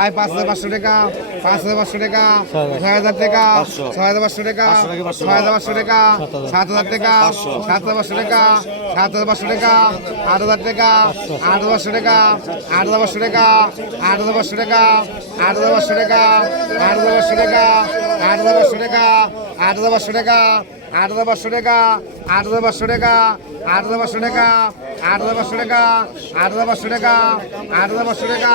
আয় পাঁচ হাজার পাঁচশো টাকা পাঁচ হাজার পাঁচশো টাকা ছয় হাজার টাকা। ছয় হাজার পাঁচশো টাকা ছয় হাজার পাঁচশো টাকা সাত হাজার টাকা। সাত হাজার পাঁচশো টাকা সাত হাজার পাঁচশো টাকা আট হাজার টাকা আট হাজার পাঁচশো টাকা আট হাজার পাঁচশো টাকা আট হাজার পাঁচশো টাকা আট হাজার পাঁচশো টাকা আট হাজার পাঁচশো টাকা আট হাজার পাঁচশো টাকা আট হাজার পাঁচশো টাকা আট হাজার পাঁচশো টাকা আট হাজার পাঁচশো টাকা আট হাজার পাঁচশো টাকা আট হাজার পাঁচশো টাকা আট হাজার পাঁচশো টাকা আট হাজার পাঁচশো টাকা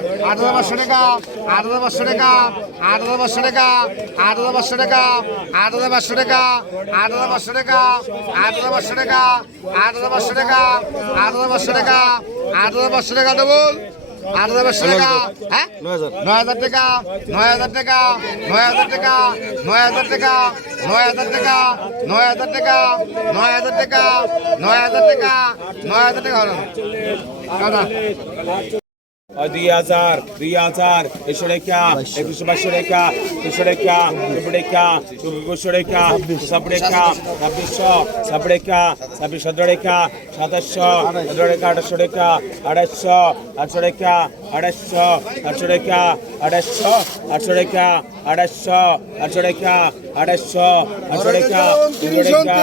আট হাজার পাঁচশো টাকা আট হাজার পাঁচশো টাকা আট হাজার পাঁচশো টাকা আট হাজার পাঁচশো টাকা আট হাজার পাঁচশো টাকা আট হাজার পাঁচশো টাকা আট হাজার পাঁচশো টাকা আট হাজার পাঁচশো টাকা আট হাজার পাঁচশো টাকা আট হাজার পাঁচশো টাকা দেবো আট হাজার পাঁচশো টাকা হ্যাঁ নয় হাজার টাকা নয় হাজার টাকা নয় হাজার টাকা নয় হাজার টাকা নয় হাজার টাকা নয় হাজার টাকা নয় হাজার টাকা নয় হাজার টাকা নয় হাজার টাকা হলো দুই হাজার দুই হাজার একুশশো রেখা একুশশো বাইশশো রেখা দুশো রেখা চব্বিশ রেখা চব্বিশশো রেখা সব রেখা ছাব্বিশশো সব রেখা ছাব্বিশ সতেরো রেখা সাতাশশো, সতেরো রেখা আঠাশশো রেখা আড়াইশো আটশো রেখা আড়াইশো আটশো রেখা আড়াইশো আটশো রেখা আড়াইশো আটশো রেখা আড়াইশো আটশো রেখা রেখা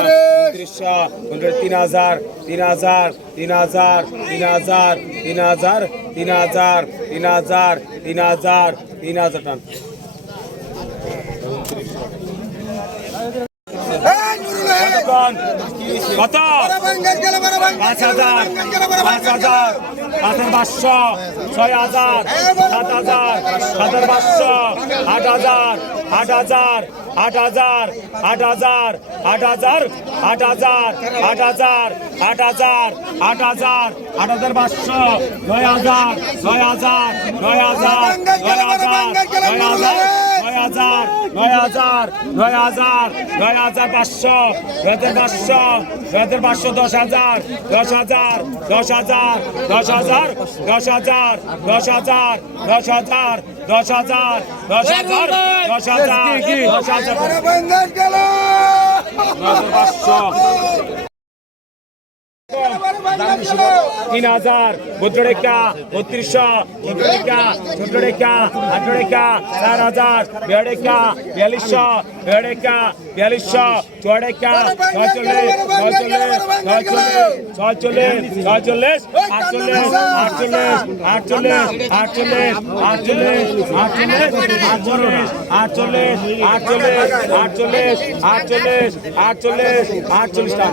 উনত্রিশ তিন হাজার তিন হাজার তিন হাজার তিন হাজার তিন হাজার তিন হাজার তিন হাজার তিন হাজার, তিন টান। কত? পাঁচ হাজার। পাঁচ হাজার। পাঁচ হাজার পাঁচশো। ছয় হাজার। সাত হাজার। সাত হাজার পাঁচশো। আট হাজার। আট হাজার। আট হাজার। আট হাজার। আট হাজার। আট হাজার। আট হাজার। আট হাজার। আট হাজার। আট হাজার পাঁচশো। নয় হাজার। নয় হাজার। নয় হাজার। নয় হাজার। নয় হাজার। হাজার নয় হাজার নয় হাজার নয় হাজার পাঁচশো নয় হাজার পাঁচশো নয় হাজার পাঁচশো দশ হাজার দশ হাজার দশ হাজার দশ হাজার দশ হাজার দশ হাজার দশ হাজার দশ হাজার দশ হাজার দশ হাজার দশ হাজার পাঁচশো তিন হাজার বত্র রেখা বত্রিশশো চোদ্দ রেখা চোদ্দ রেখা আঠারো রেখা চার হাজার রেখা বিয়াল্লিশশো রেখা বিয়াল্লিশশো ছয় রেখা ছয়চল্লিশ ছয়চল্লিশ ছয়চল্লিশ ছয়চল্লিশ ছয়চল্লিশ আটচল্লিশ আটচল্লিশ আটচল্লিশ আটচল্লিশ আটচল্লিশ আটচল্লিশ আটচল্লিশ আটচল্লিশ আটচল্লিশ আটচল্লিশ আটচল্লিশ আটচল্লিশ টাকা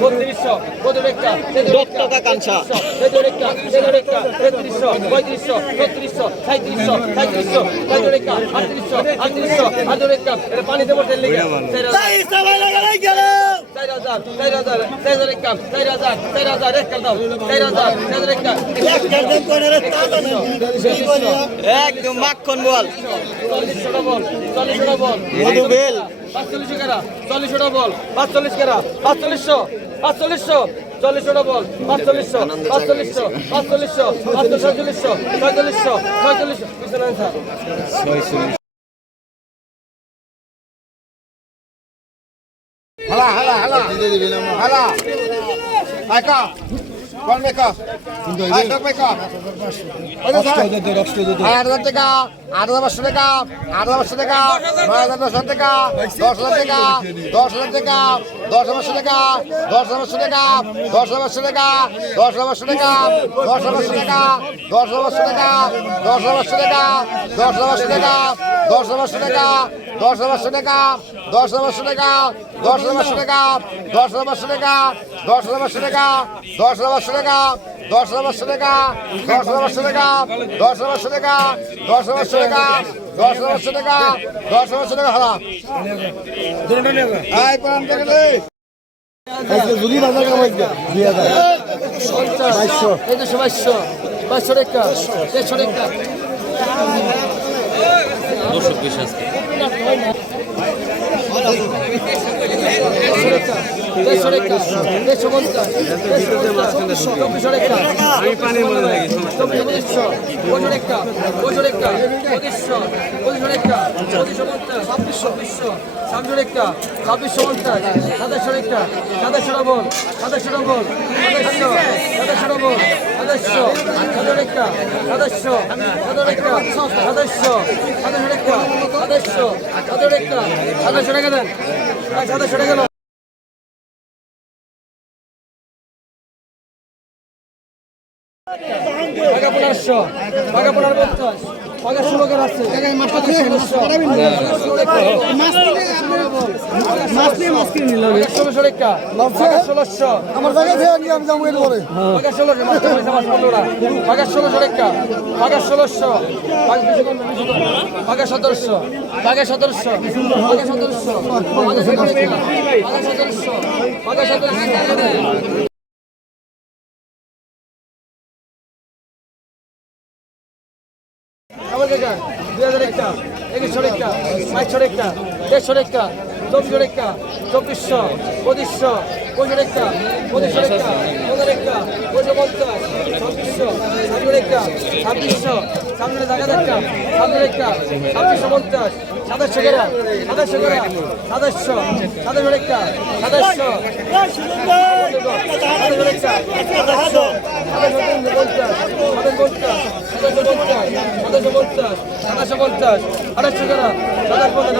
বত্রিশশো কত একটা দশ একটা তেত্রিশশো পঁয়ত্রিশশো ছত্রিশশো সাঁত্রিশশো সাঁত্রিশশো তেতর একটা আটত্রিশশো আটত্রিশশো আটর একটা পানিতে বসে লেগে চার হাজার। চার হাজার চার হাজার একটা চার হাজার চার হাজার এক দাম একটা একদম মাখন বল। চল্লিশশো বল চল্লিশশো বল বেল পাঁচচল্লিশ কেরা চল্লিশশো বল পাঁচচল্লিশ কেরা পাঁচচল্লিশশো পাঁচচল্লিশশো চল্লিশশো বল পাঁচচল্লিশশো পাঁচচল্লিশশো পাঁচচল্লিশশো পাঁচশো ছয়চল্লিশশো ছয়চল্লিশশো ছয়চল্লিশশো পিছনে। হালা হালা হালা হালা আট হাজার টাকা আট হাজার পাঁচশো টাকা আট হাজার পাঁচশো টাকা নয় হাজার দশ হাজার টাকা দশ হাজার টাকা দশ হাজার টাকা দশ পাঁচশো টাকা দশ পাঁচশো টাকা দশ পাঁচশো টাকা দশ পাঁচশো টাকা দশ পাঁচশো টাকা দশ পাঁচশো টাকা দশ পাঁচশো টাকা দশ পাঁচশো টাকা দশ পাঁচশো টাকা দশ পাঁচশো টাকা দশ পাঁচশো টাকা দশ পাঁচশো টাকা দশ পাঁচশো টাকা দশ পাঁচশো টাকা দশ পাঁচশো টাকা দশ পাঁচশো টাকা দশ পাঁচশো টাকা দশ পাঁচশো টাকা দশ পাঁচশো টাকা দশ হাজার টাকা দশ হাজার টাকা হারা এই পান থেকে আজকে যদি আজকে হাজার বাইশশো। এই তো বাইশশো। বাইশশো টাকা। দেড়শো টাকা। পঁচিশশো টাকা পঁচিশশো পঞ্চাশ ছাব্বিশশো বিশশো ছাব্বিশশো টাকা ছাব্বিশশো পঞ্চাশ সাতাশশো টাকা সাতাশশো ডবল সাতাশশো ডবল সাতাশশো সাতাশশো ডবল সাতাশশো সাতাশো টাকা সাতাশশো সাতাশো টাকা সাতাশশো সাতাশো টাকা সাতাশশো সাতাশো টাকা সাতাশশো টাকা দেন আর সাতাশশো টাকা সদস্য বাঘা সদস্য বাঘা সদস্য বাঘা সদস্য বাঘা সদস্য দুই হাজার একটা একুশশো একটা বাইশশো একটা দেড়শো একটা চব্বিশশো একটা চব্বিশশো পঁচিশশো পঁচিশশো একটা পঁচিশশো একটা, পনেরো একটা পঁচিশ পঞ্চাশ চব্বিশশো ছাব্বিশশো একটা ছাব্বিশশো সামনে জায়গা একটা, সামনে একটা ছাব্বিশশো পঞ্চাশ সাতাশশো গেরা সাতাশশো গেরা সাতাশশো সাতাশশো একটা সাতাশশো একটা সাতাশশো সাতাশো পঞ্চাশ আঠাশশো টাকা সাতাশ পঞ্চাশ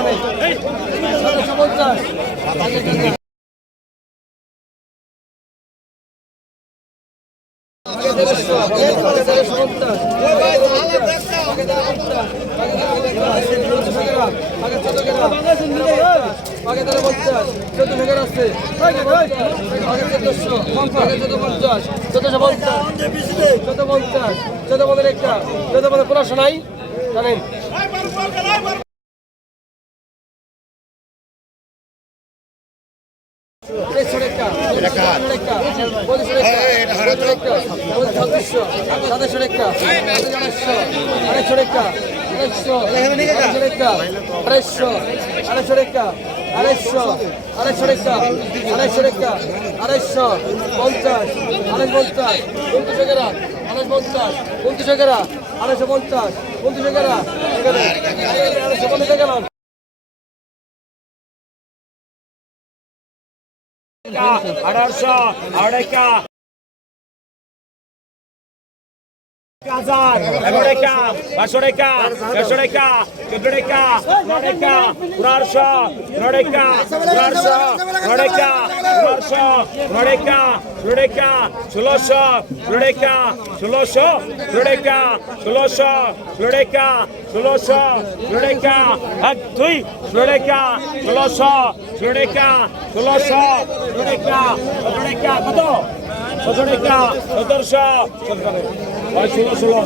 সাতাশো পঞ্চাশ Gracias. আগে তারা পঞ্চাশ চোদ্দ হাজার আসছে আগে চোদ্দশো আগে চোদ্দ পঞ্চাশ চোদ্দশো পঞ্চাশ চোদ্দ পঞ্চাশ চোদ্দ পদের একটা চোদ্দ পদের পড়াশোনাই জানেন সাতাশশো একটা আড়াইশো একটা একশো আড়াইশো আড়াইশো রেখা আড়াইশো আড়াইশো রেখা আড়াইশো রেখা আড়াইশো, পঞ্চাশ আড়াইশো পঞ্চাশ পঞ্চাশ এগারা আড়াইশো পঞ্চাশ পঞ্চাশ এগারা আড়াইশো পঞ্চাশ পঞ্চাশ এগারা আড়াইশো পঞ্চাশ এগারা আড়াইশো আড়াইকা হাজার এগারো টাকা পাঁচশো টাকা দেড়শো টাকা চোদ্দ টাকা পনেরো টাকা পনেরোশো পনেরো টাকা পনেরোশো পনেরো টাকা পনেরোশো পনেরো টাকা ষোলো টাকা ষোলোশো ষোলো টাকা ষোলোশো ষোলো টাকা ষোলোশো ষোলো টাকা ষোলো ষোলো